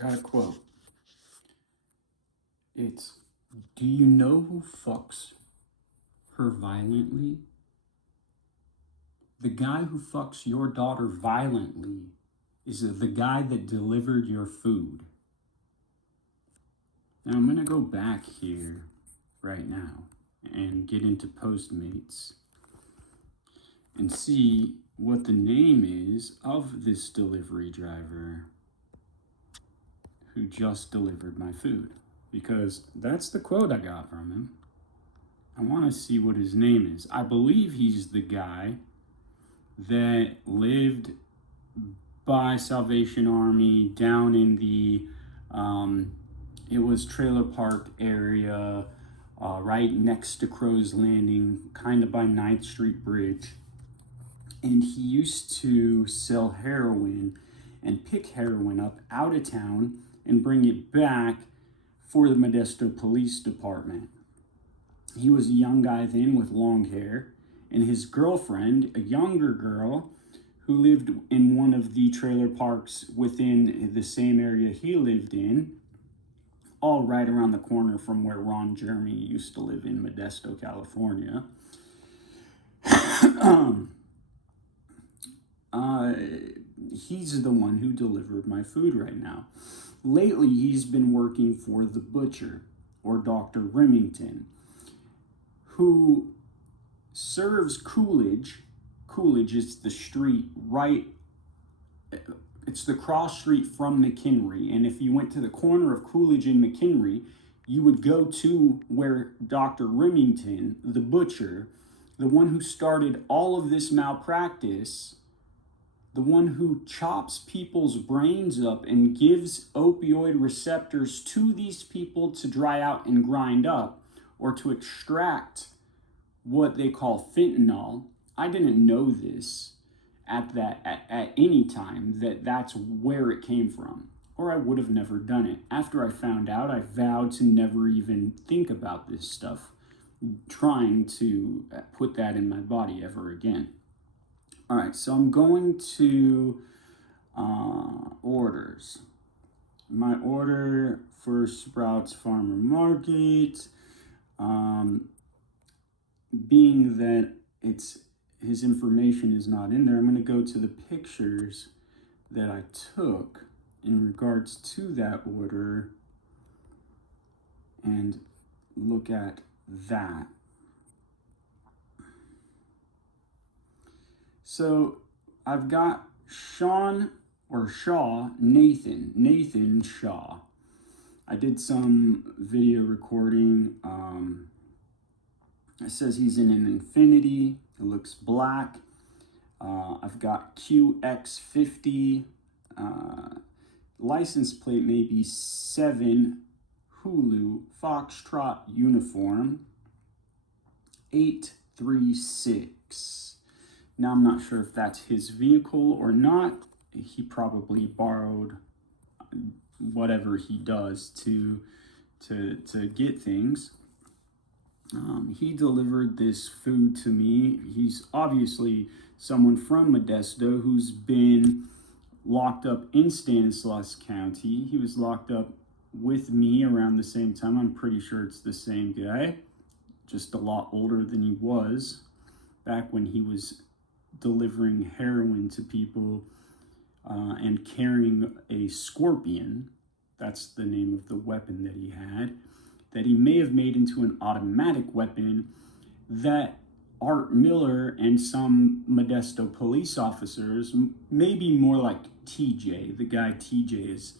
got a quote. It's, do you know who fucks her violently? The guy who fucks your daughter violently is the guy that delivered your food. Now I'm going to go back here right now and get into Postmates and see what the name is of this delivery driver who just delivered my food, because that's the quote I got from him. I want to see what his name is. I believe he's the guy that lived by Salvation Army down in the it was trailer park area, right next to Crow's Landing, kind of by 9th Street Bridge. And he used to sell heroin and pick heroin up out of town and bring it back for the Modesto Police Department. He was a young guy then with long hair, and his girlfriend, a younger girl who lived in one of the trailer parks within the same area he lived in, all right around the corner from where Ron Jeremy used to live in Modesto, California. He's the one who delivered my food right now. Lately, he's been working for the butcher, or Dr. Remington, who serves Coolidge. Coolidge is the street right, it's the cross street from McHenry. And if you went to the corner of Coolidge and McHenry, you would go to where Dr. Remington, the butcher, the one who started all of this malpractice, the one who chops people's brains up and gives opioid receptors to these people to dry out and grind up, or to extract what they call fentanyl. I didn't know this at any time that's where it came from, or I would have never done it. After I found out, I vowed to never even think about this stuff, trying to put that in my body ever again. All right, so I'm going to orders. My order for Sprouts Farmer Market, being that his information is not in there, I'm going to go to the pictures that I took in regards to that order and look at that. So I've got Nathan Shaw. I did some video recording. It says he's in an Infinity. It looks black. I've got QX50. License plate maybe 7 Hulu Foxtrot uniform 836. Now I'm not sure if that's his vehicle or not. He probably borrowed whatever he does to get things. He delivered this food to me. He's obviously someone from Modesto who's been locked up in Stanislaus County. He was locked up with me around the same time. I'm pretty sure it's the same guy, just a lot older than he was back when he was delivering heroin to people and carrying a Scorpion. That's the name of the weapon that he had, that he may have made into an automatic weapon that Art Miller and some Modesto police officers, maybe more like TJ, the guy TJ is,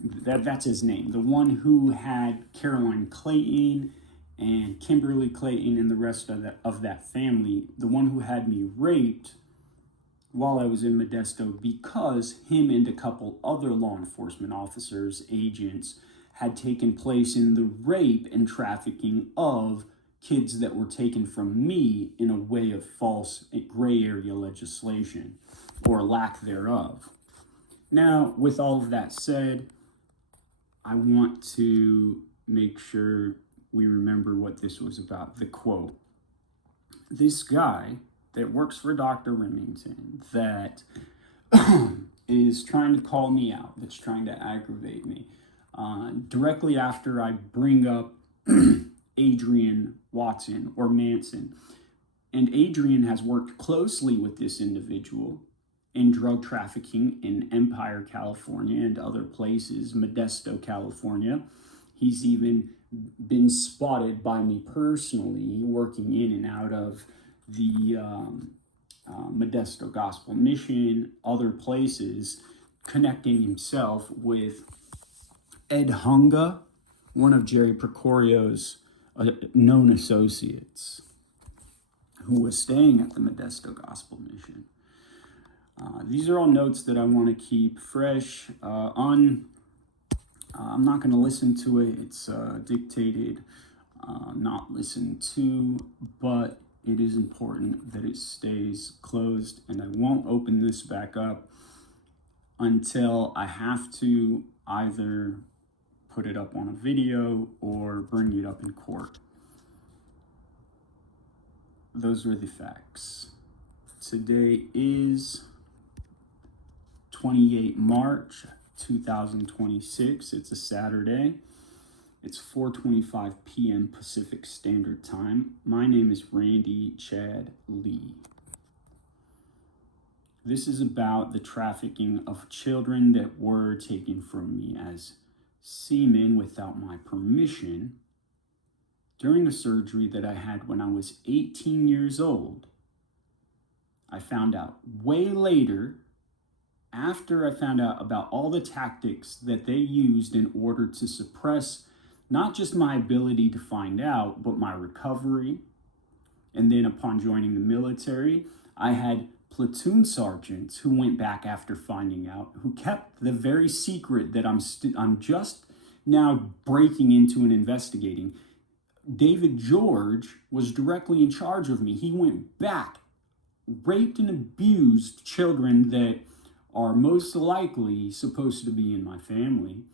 that's his name, the one who had Caroline Clayton and Kimberly Clayton and the rest of that family, the one who had me raped while I was in Modesto, because him and a couple other law enforcement officers, agents, had taken place in the rape and trafficking of kids that were taken from me in a way of false gray area legislation, or lack thereof. Now, with all of that said, I want to make sure we remember what this was about. The quote. This guy that works for Dr. Remington, that is trying to call me out, that's trying to aggravate me. Directly after I bring up Adrian Watson or Manson. And Adrian has worked closely with this individual in drug trafficking in Empire, California, and other places, Modesto, California. He's even been spotted by me personally working in and out of the Modesto Gospel Mission, other places, connecting himself with Ed Hunga, one of Jerry Precorio's known associates, who was staying at the Modesto Gospel Mission. These are all notes that I want to keep fresh. I'm not going to listen to it. It's dictated, not listened to, but it is important that it stays closed, and I won't open this back up until I have to either put it up on a video or bring it up in court. Those are the facts. Today is 28 March 2026. It's a Saturday. It's 4:25 p.m. Pacific Standard Time. My name is Randy Chad Lee. This is about the trafficking of children that were taken from me as semen without my permission during a surgery that I had when I was 18 years old. I found out way later, after I found out about all the tactics that they used in order to suppress not just my ability to find out, but my recovery. And then upon joining the military, I had platoon sergeants who went back after finding out, who kept the very secret that I'm just now breaking into and investigating. David George was directly in charge of me. He went back, raped and abused children that are most likely supposed to be in my family.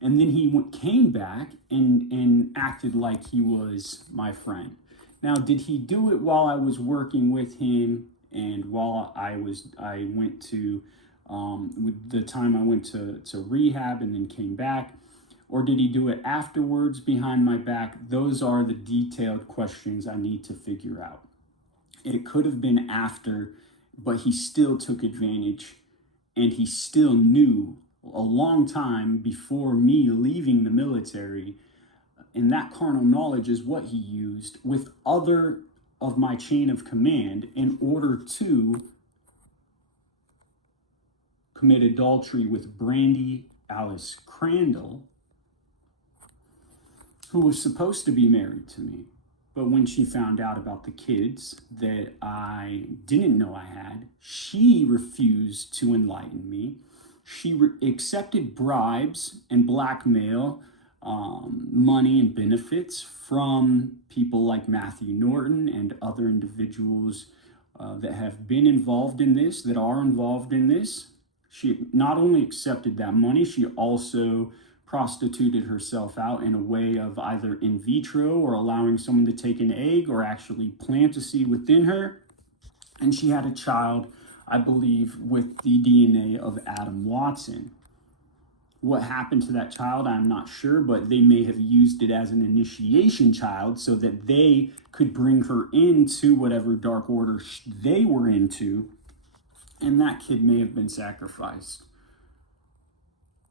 And then he came back and acted like he was my friend. Now, did he do it while I was working with him and while I went to, the time I went to rehab and then came back? Or did he do it afterwards behind my back? Those are the detailed questions I need to figure out. It could have been after, but he still took advantage, and he still knew a long time before me leaving the military. And that carnal knowledge is what he used with other of my chain of command in order to commit adultery with Brandi A Crandell, who was supposed to be married to me. But when she found out about the kids that I didn't know I had, she refused to enlighten me. She accepted bribes and blackmail, money and benefits from people like Matthew Norton and other individuals that have been involved in this, that are involved in this. She not only accepted that money, she also prostituted herself out in a way of either in vitro or allowing someone to take an egg or actually plant a seed within her. And she had a child, I believe, with the DNA of Adam Watson. What happened to that child, I'm not sure, but they may have used it as an initiation child so that they could bring her into whatever dark order they were into, and that kid may have been sacrificed.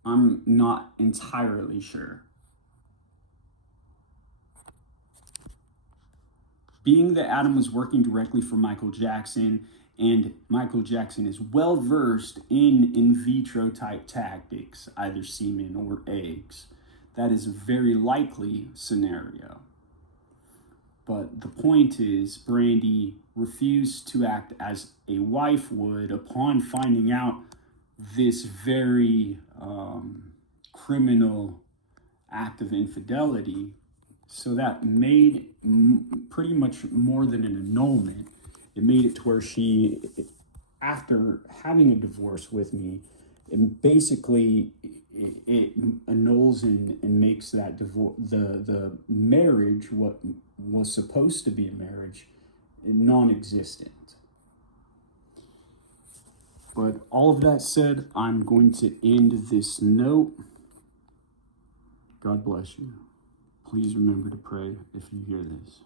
I'm not entirely sure. Being that Adam was working directly for Michael Jackson, and Michael Jackson is well versed in vitro type tactics, either semen or eggs, that is a very likely scenario. But the point is, Brandi refused to act as a wife would upon finding out this very criminal act of infidelity. So that made pretty much more than an annulment. It made it to where she, after having a divorce with me, it annuls and makes that the marriage, what was supposed to be a marriage, non-existent. But all of that said, I'm going to end this note. God bless you. Please remember to pray if you hear this.